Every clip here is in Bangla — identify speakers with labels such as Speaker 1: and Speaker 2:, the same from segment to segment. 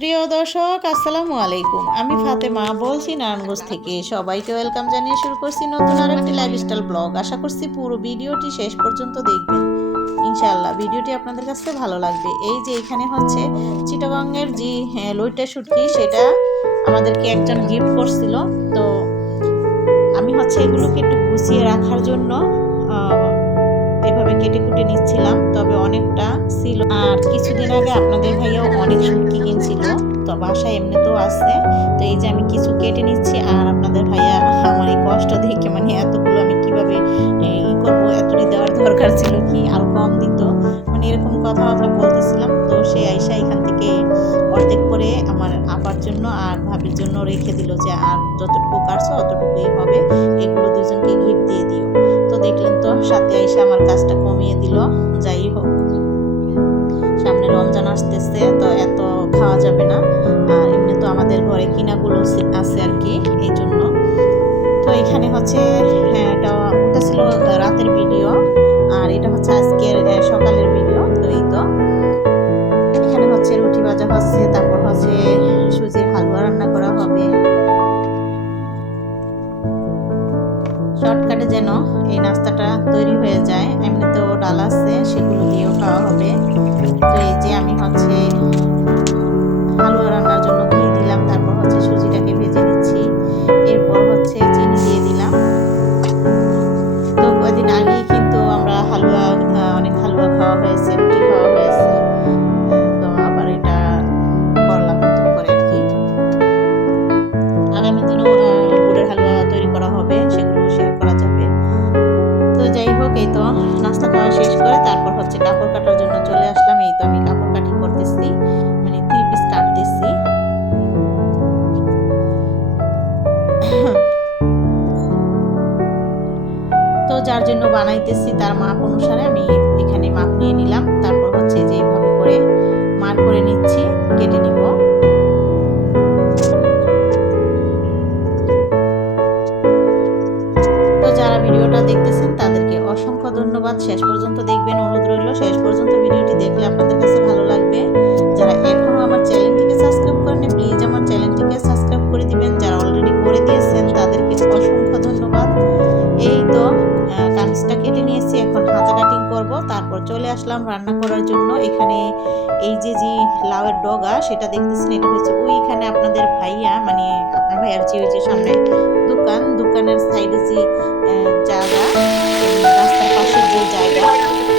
Speaker 1: প্রিয় দর্শক আসসালামু আলাইকুম। আমি ফাতেমা বলছি নারায়ণগঞ্জ থেকে। সবাইকে ওয়েলকাম জানিয়ে শুরু করছি নতুন আর একটি লাইফস্টাইল ব্লগ আশা করছি পুরো ভিডিওটি শেষ পর্যন্ত দেখবেন। ইনশাআল্লাহ ভিডিওটি আপনাদের কাছে ভালো লাগবে। এই যে এখানে হচ্ছে চিটাগাংয়ের যে হ্যাঁ, লইটা শুটকি সেটা আমাদেরকে একজন গিফট করছিল। তো আমি হচ্ছে এগুলোকে একটু গুছিয়ে রাখার জন্য কেটে কুটে নিচ্ছিলাম, তবে অনেকটা ছিল। আর কিছুদিন আগে আপনাদের ভাইয়াও অনেক শুটকি কিনছিল, তো বাসায় এমনিতেও আছে। তো এই যে আমি কিছু কেটে নিচ্ছি, আর আপনাদের ভাইয়া আমার এই কষ্ট দেখে মানে এতগুলো আমি কীভাবে ই করব, এতটি দেওয়ার দরকার ছিল কি আর কম দিত? মানে এরকম কথাবার্তা বলতেছিলাম, তো সে আইসা এখান থেকে অর্ধেক করে আমার আপার জন্য আর ভাবির জন্য রেখে দিল যে, আর যতটুকু কাটছো অতটুকুই সাথে এসে আমার কাজটা কমিয়ে দিল যাই হোক। সামনে রমজান আসতেছে তো এত খাওয়া যাবে না। আর এমনি তো আমাদের ঘরে কিনাগুলো আছে আর কি এই জন্য। তো এখানে হচ্ছে হ্যাঁ, এটা ওটা ছিল রাতের ভিডিও আর এটা হচ্ছে আজকের সকালের ভিডিও তো এই তো। এখানে হচ্ছে রুটি ভাজা হচ্ছে তারপর হচ্ছে সুজির হালুয়া রান্না করা হবে। শর্টকাটে যেন এই নাস্তাটা আহ, খাওয়া হয়েছে রুটি খাওয়া হয়েছে। তো আবার এটা করলাম নতুন করে আর কি। আগামী দিনেও গুড়ের হালুয়া তৈরি করা হবে সেগুলো শেয়ার করা যাবে। তো যাই হোক এই তো নাস্তা খাওয়া শেষ করে তারপর হচ্ছে কাপড় কাটার জন্য চলে আসলাম। এই তো আমি কাপড় কাটিং করতেছি মানে থ্রি পিস কাটতেছি যার জন্য বানাইতেছি তার মাপ অনুসারে আমি মাপ নিয়ে নিলাম। তারপর হচ্ছে যে এইভাবে করে মার করে নিচ্ছি। এই যে যে লাউয়ের ডগা, সেটা দেখতেছেন, এটা হচ্ছে ওইখানে আপনাদের ভাইয়া মানে আপনার ভাইয়ার যে ওই যে সামনে দোকান, দোকানের সাইডে যে জায়গা রাস্তার পাশের যে জায়গা,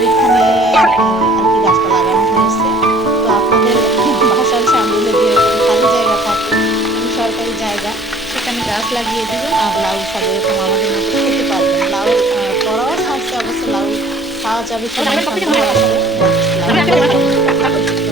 Speaker 1: ওইখানে আর কি গাছটা লাগানো হয়েছে। তো আপনাদের বাসার সামনে এরকম খালি জায়গা থাকে মানে সরকারি জায়গা, সেখানে গাছ লাগিয়ে দিবেন আর লাউ শাক এরকম আমাদের মতো খেতে পারবেন। লাউ করাও থাকছে অবশ্য লাউ খাওয়া যাবে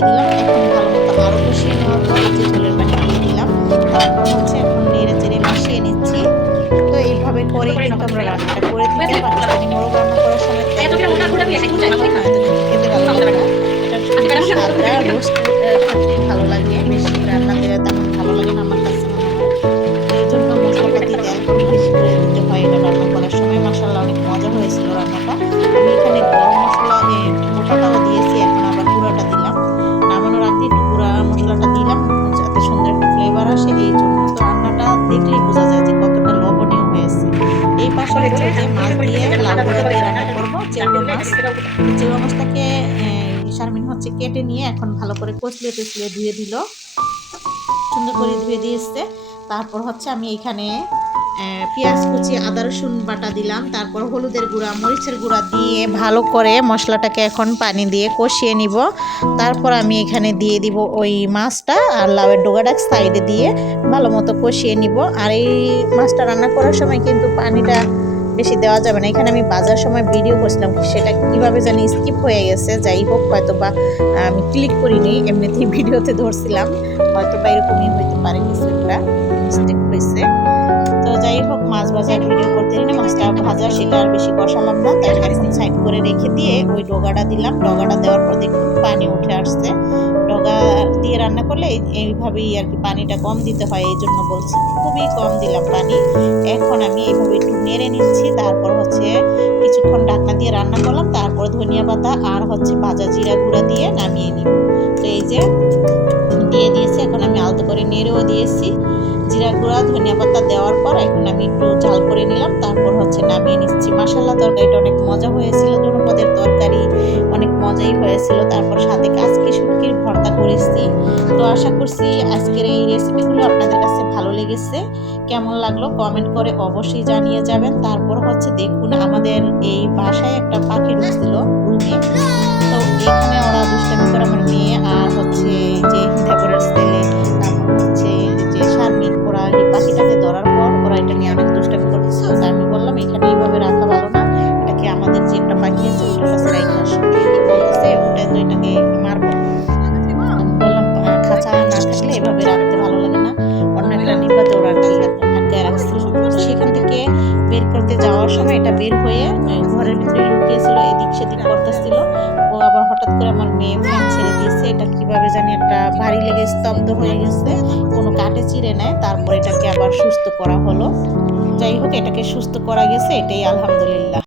Speaker 1: দিয়ে দিলাম মাছ মাছটাকে এ, শারমিন হচ্ছে কেটে নিয়ে এখন ভালো করে কচলিয়ে টচলিয়ে ধুয়ে দিল। সুন্দর করে ধুয়ে দিয়েছে। তারপর হচ্ছে আমি এখানে পেঁয়াজ কুচি আদা রসুন বাটা দিলাম। তারপর হলুদের গুঁড়া মরিচের গুঁড়া দিয়ে ভালো করে মশলাটাকে এখন পানি দিয়ে কষিয়ে নিব। তারপর আমি এখানে দিয়ে দিব ওই মাছটা আর লাউয়ের ডোগাটা সাইডে দিয়ে ভালো মতো কষিয়ে নিব। আর এই মাছটা রান্না করার সময় কিন্তু পানিটা বেশি দেওয়া যাবে না। এখানে আমি বাজার সময় ভিডিও করছিলাম সেটা কীভাবে জানি স্কিপ হয়ে গেছে। যাই হোক হয়তো বা আমি ক্লিক করিনি, এমনিতেই ভিডিওতে ধরছিলাম। হয়তো বা এরকমই হইতে পারে কিছু একটা। মিস্টেক হয়েছে। যাই হোক, মাছ ভাজার ভিডিও করতে দিলে মাছটা ভাজা সেটা আর বেশি কষালাম না। তাই এখন সাইড করে রেখে দিয়ে ওই ডগাটা দিলাম। ডগাটা দেওয়ার পর দেখুন পানি উঠে আসছে। ডগা দিয়ে রান্না করলে এইভাবেই আর কি পানিটা কম দিতে হয়, এই জন্য বলছি। খুবই কম দিলাম পানি। এখন আমি এইভাবে একটু নেড়ে নিচ্ছি। তারপর হচ্ছে কিছুক্ষণ ঢাকনা দিয়ে রান্না করলাম। তারপর ধনিয়া পাতা আর হচ্ছে ভাজা জিরা গুঁড়া দিয়ে নামিয়ে নিব। তো এই যে দিয়ে দিয়েছি। এখন আমি আলতো করে নেড়েও দিয়েছি জিরা গুঁড়া, ধনিয়া পাতা দেওয়ার পর এখন আমি একটু ঝাল করে নিলাম। তারপর হচ্ছে নামিয়ে নিচ্ছি। মাসাল্লা তরকারিটা অনেক মজা হয়েছিল। জনপদের তরকারি অনেক মজাই হয়েছিল। তারপর সাথে কাজকি, শুটকির ভর্তা করেছি। তো আশা করছি আজকের এই রেসিপিগুলো আপনাদের কাছে ভালো লেগেছে। কেমন লাগল কমেন্ট করে অবশ্যই জানিয়ে যাবেন। তারপর হচ্ছে দেখুন আমাদের এই বাসায় একটা পাখি ঢুকছিল, রুমে। তো এখানে ওরা দুষ্টামি করে আমার মেয়ে আর সময় এটা বের হয়ে ঘরের ভিতরে লুকিয়েছিল, এদিক সেদিক করতেছিল। ও আবার হঠাৎ করে আমার মেয়ে মেয়ে ছেড়ে দিয়েছে। এটা কীভাবে জানি একটা ভারী লেগে স্তব্ধ হয়ে গেছে। কোনো কাটে চিড়ে নেয়, তারপর এটাকে আবার সুস্থ করা হলো। যাই হোক, এটাকে সুস্থ করা গেছে, এটাই আলহামদুলিল্লাহ।